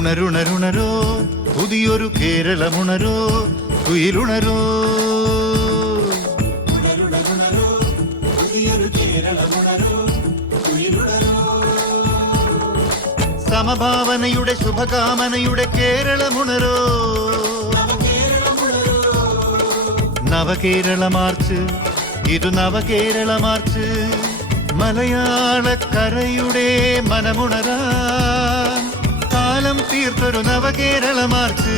ഉണരുണരുണരോ പുതിയൊരു കേരളമുണരോ തുയിലുണരോ സമഭാവനയുടെ ശുഭകാമനയുടെ കേരളമുണരോ നവകേരള മാർച്ച് ഇതു നവകേരള മാർച്ച് മലയാളക്കരയുടെ മനമുണരാൻ കാലം തീർത്തൊരു നവകേരള മാർച്ച്